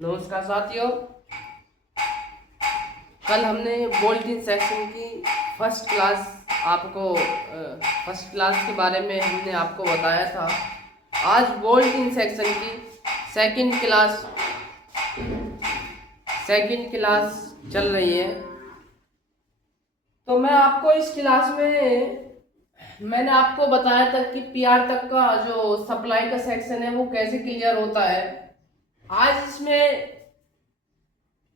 नमस्कार साथियों। कल हमने बोल्ट-इन सेक्शन की फर्स्ट क्लास फर्स्ट क्लास के बारे में हमने आपको बताया था। आज बोल्ट-इन सेक्शन की सेकंड क्लास चल रही है। तो मैं आपको इस क्लास में मैंने आपको बताया था कि पीआर तक का जो सप्लाई का सेक्शन है वो कैसे क्लियर होता है। आज इसमें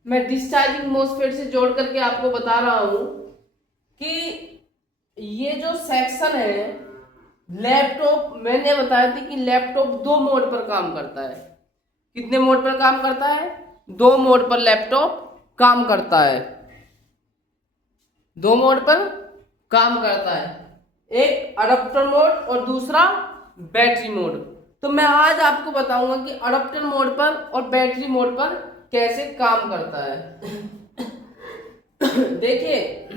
मैं डिस्चार्जिंग मोसफेट से जोड़ करके आपको बता रहा हूं कि ये जो सेक्शन है लैपटॉप, मैंने बताया था कि लैपटॉप दो मोड पर काम करता है। कितने मोड पर काम करता है? दो मोड पर लैपटॉप काम करता है। दो मोड पर काम करता है, एक अडॉप्टर मोड और दूसरा बैटरी मोड। तो मैं आज आपको बताऊंगा कि अडॉप्टर मोड पर और बैटरी मोड पर कैसे काम करता है। देखिए,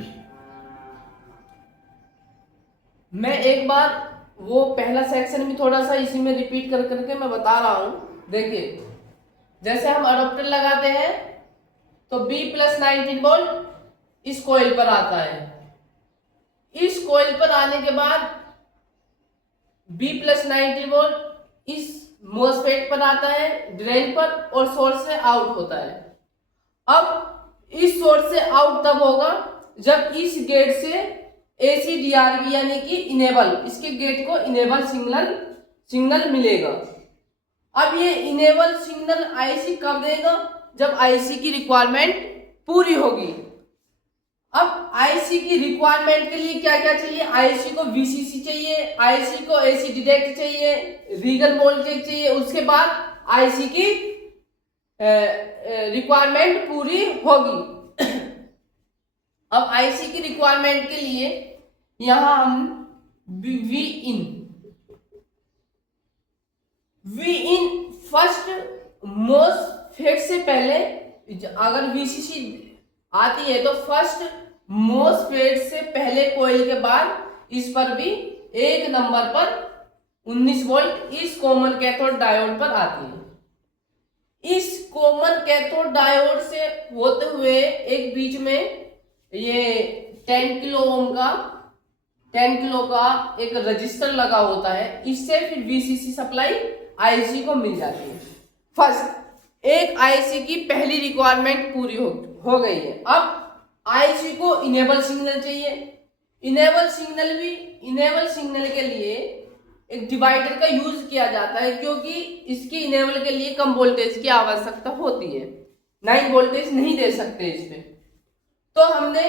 मैं एक बार वो पहला सेक्शन भी थोड़ा सा इसी में रिपीट कर करके मैं बता रहा हूं। देखिए, जैसे हम अडॉप्टर लगाते हैं तो B+19 वोल्ट इस कॉइल पर आता है। इस कॉइल पर आने के बाद B+19 वोल्ट इस मोसफेट पर आता है ड्रेन पर और सोर्स से आउट होता है। अब इस सोर्स से आउट तब होगा जब इस गेट से ACDRV यानी कि इनेबल, इसके गेट को इनेबल सिग्नल मिलेगा। अब ये इनेबल सिग्नल आईसी कब देगा? जब आईसी की रिक्वायरमेंट पूरी होगी। अब आईसी की रिक्वायरमेंट के लिए क्या क्या चाहिए? आईसी को वीसीसी चाहिए, आईसी को एसी डिटेक्ट चाहिए, रीगल वोल्टेज चाहिए। उसके बाद आईसी की रिक्वायरमेंट पूरी होगी। अब आईसी की रिक्वायरमेंट के लिए यहां हम वी इन फर्स्ट मोसफेट से पहले अगर वीसीसी आती है तो फर्स्ट मोसफेट से पहले कॉइल के बाद इस पर भी एक नंबर पर 19 वोल्ट इस कॉमन कैथोड डायोड पर आती है। इस कॉमन कैथोड डायोड से होते हुए एक बीच में ये 10 किलो का एक रजिस्टर लगा होता है। इससे फिर वीसीसी सप्लाई आईसी को मिल जाती है। फर्स्ट एक आईसी की पहली रिक्वायरमेंट पूरी हो गई है। अब आईसी को इनेबल सिग्नल चाहिए। इनेबल सिग्नल के लिए एक डिवाइडर का यूज किया जाता है, क्योंकि इसकी इनेबल के लिए कम वोल्टेज की आवश्यकता होती है। 9 वोल्टेज नहीं दे सकते इस पे। तो हमने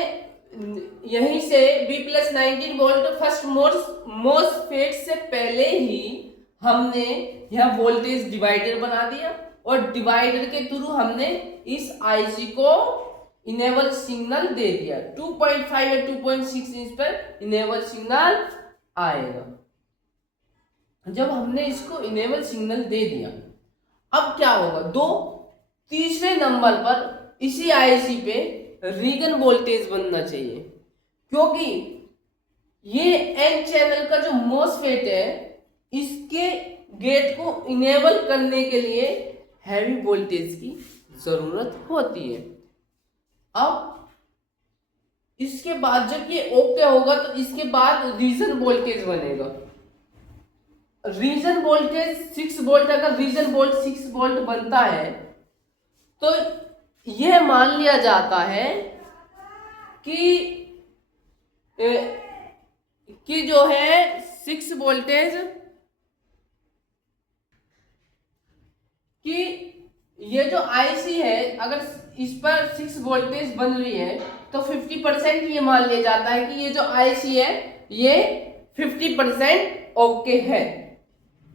यहीं से B+19 वोल्ट फर्स्ट मोसफेट से पहले ही हमने यह वोल्टेज डिवाइडर बना दिया और डिवाइडर के थ्रू हमने इस आईसी को इनेबल सिग्नल दे दिया। 2.5 या 2.6 इंच पर इनेबल सिग्नल आएगा। जब हमने इसको इनेबल सिग्नल दे दिया, अब क्या होगा? तीसरे नंबर पर इसी आईसी पे रीगन वोल्टेज बनना चाहिए, क्योंकि ये एन चैनल का जो मोसफेट है इसके गेट को इनेबल करने के लिए हैवी वोल्टेज की जरूरत होती है। अब इसके बाद जब ये ओके होगा तो इसके बाद रीजन वोल्टेज बनेगा। रीजन वोल्टेज 6 वोल्ट, अगर रीजन वोल्ट 6 वोल्ट बनता है तो यह मान लिया जाता है कि जो है 6 वोल्टेज कि ये जो आईसी है अगर इस पर 6 वोल्टेज बन रही है तो 50% ये मान लिया जाता है कि ये जो आईसी है ये 50% ओके है।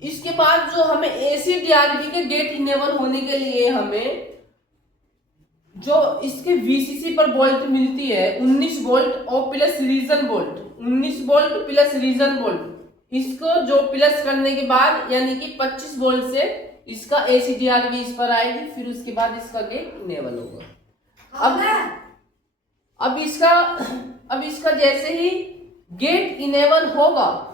इसके बाद जो हमें ACDRV के गेट इनेबल होने के लिए हमें जो इसके वीसीसी पर वोल्ट मिलती है 19 वोल्ट और plus region volt, 19 volt plus region volt, इसको जो प्लस करने के बाद यानी कि 25 वोल्ट से इसका ACDRV इस पर आएगी, फिर उसके बाद इसका गेट इनेबल होगा। अब इसका जैसे ही गेट इनेबल होगा,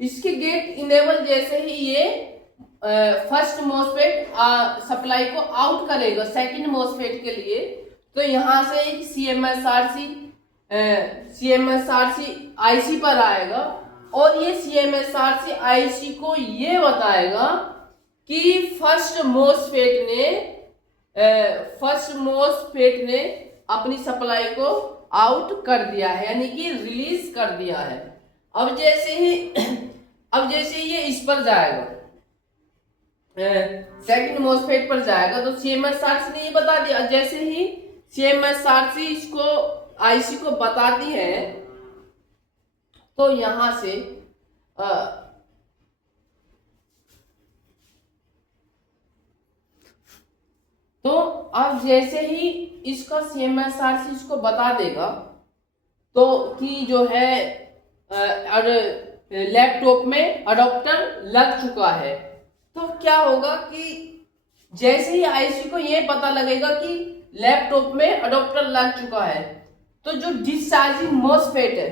इसके गेट इनेबल जैसे ही ये फर्स्ट मोसफेट सप्लाई को आउट करेगा सेकंड मोसफेट के लिए, तो यहाँ से एक CMSRC IC पर आएगा और ये CMSRC IC को ये बताएगा कि फर्स्ट मोसफेट ने अपनी सप्लाई को आउट कर दिया है, यानी कि रिलीज कर दिया है। अब जैसे ही ये इस पर जाएगा, सेकंड मोसफेट पर जाएगा, तो CMSRC ने ये बता दिया। जैसे ही CMSRC इसको IC को बताती है, तो यहां से तो अब जैसे ही इसका CMSRC इसको बता देगा तो कि जो है लैपटॉप में अडॉप्टर लग चुका है, तो क्या होगा कि जैसे ही IC को ये पता लगेगा कि लैपटॉप में अडॉप्टर लग चुका है, तो जो डिस्चार्जिंग मोसफेट है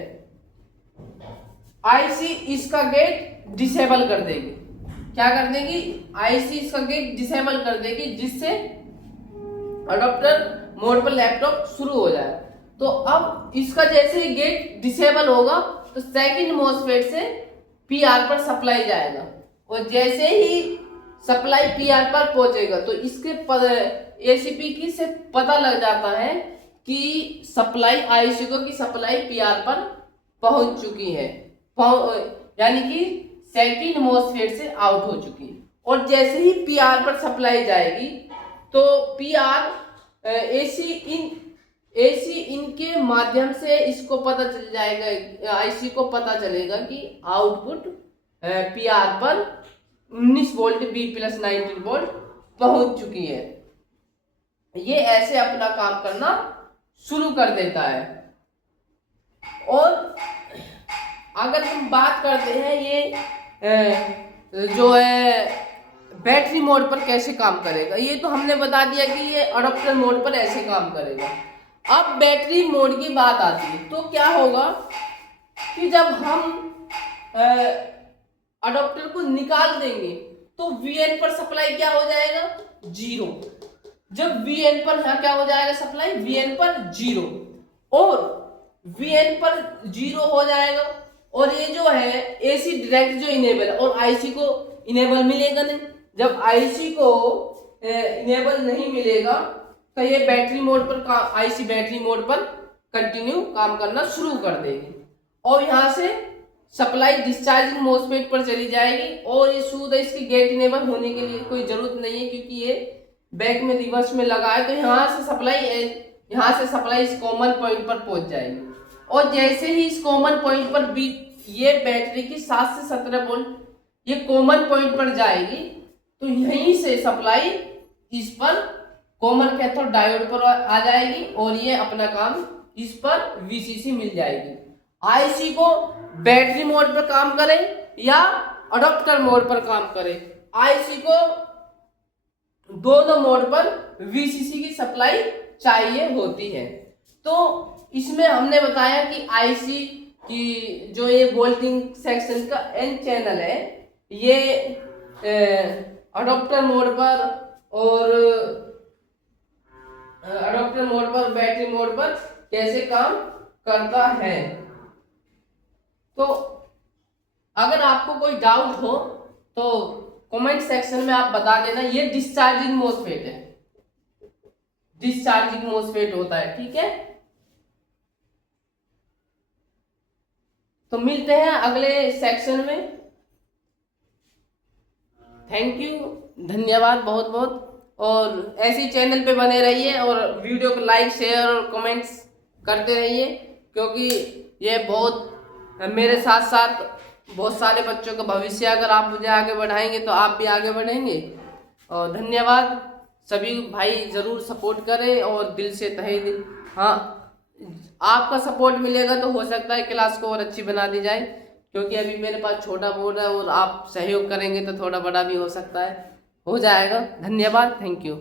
IC इसका गेट डिसेबल कर देगी। क्या कर देगी? IC इसका गेट डिसेबल कर देगी, जिससे अडॉप्टर मोड पर लैपटॉप शुरू हो जाए। तो अब इसका जैसे ही गेट डिसेबल होगा तो सेकंड मोसफेट से PR पर सप्लाई जाएगा, और जैसे ही सप्लाई PR पर पहुंचेगा तो इसके ACP की से पता लग जाता है कि सप्लाई IC को की सप्लाई PR पर पहुंच चुकी है, यानी कि सेकंड मोसफेट से आउट हो चुकी है। और जैसे ही PR पर सप्लाई जाएगी तो PR AC इन के माध्यम से इसको पता चल जाएगा, IC को पता चलेगा कि आउटपुट PR पर 19 वोल्ट B+19 वोल्ट पहुंच चुकी है। ये ऐसे अपना काम करना शुरू कर देता है। और अगर हम बात करते हैं ये जो है बैटरी मोड पर कैसे काम करेगा, ये तो हमने बता दिया कि ये अडॉप्टर मोड पर ऐसे काम करेगा। अब बैटरी मोड की बात आती है, तो क्या होगा कि जब हम अडॉप्टर को निकाल देंगे तो VN पर सप्लाई क्या हो जाएगा? 0। जब VN पर यहाँ क्या हो जाएगा सप्लाई? VN पर 0, और VN पर 0 हो जाएगा, और ये जो है AC डायरेक्ट जो इनेबल है, और IC को इनेबल मिलेगा नहीं। जब IC को इनेबल नहीं मिलेगा तो ये बैटरी मोड पर IC बैटरी मोड पर कंटिन्यू काम करना शुरू कर देगी, और यहाँ से सप्लाई डिस्चार्जिंग मोसफेट पर चली जाएगी। और ये शुद्ध इसकी गेट इनेबल होने के लिए कोई जरूरत नहीं है, क्योंकि ये बैक में रिवर्स में लगा है, तो यहाँ से सप्लाई इस कॉमन पॉइंट पर पहुंच जाएगी। और जैसे ही इस कॉमन पॉइंट पर भी ये बैटरी की 7 से 17 वोल्ट ये कॉमन पॉइंट पर जाएगी, तो यहीं से सप्लाई इस पर कॉमन कैथोड डायोड पर आ जाएगी, और ये अपना काम इस पर VCC मिल जाएगी। IC को बैटरी मोड पर काम करे या अडॉप्टर मोड पर काम करे, IC को दोनों मोड पर VCC की सप्लाई चाहिए होती है। तो इसमें हमने बताया कि IC की जो ये वोल्टिंग सेक्शन का N चैनल है, ये अडॉप्टर मोड पर और बैटरी मोड पर कैसे काम करता है। तो अगर आपको कोई डाउट हो तो कमेंट सेक्शन में आप बता देना। ये डिस्चार्जिंग मोसफेट है, डिस्चार्जिंग मोसफेट होता है, ठीक है। तो मिलते हैं अगले सेक्शन में। थैंक यू, धन्यवाद बहुत बहुत, और ऐसे चैनल पे बने रहिए और वीडियो को लाइक शेयर और कमेंट्स करते रहिए, क्योंकि ये बहुत मेरे साथ साथ बहुत सारे बच्चों का भविष्य, अगर आप मुझे आगे बढ़ाएंगे तो आप भी आगे बढ़ेंगे। और धन्यवाद, सभी भाई ज़रूर सपोर्ट करें और दिल से तहे दिल। हाँ, आपका सपोर्ट मिलेगा तो हो सकता है क्लास को और अच्छी बना दी जाए, क्योंकि अभी मेरे पास छोटा बोर्ड है और आप सहयोग करेंगे तो थोड़ा बड़ा भी हो सकता है, हो जाएगा। धन्यवाद, थैंक यू।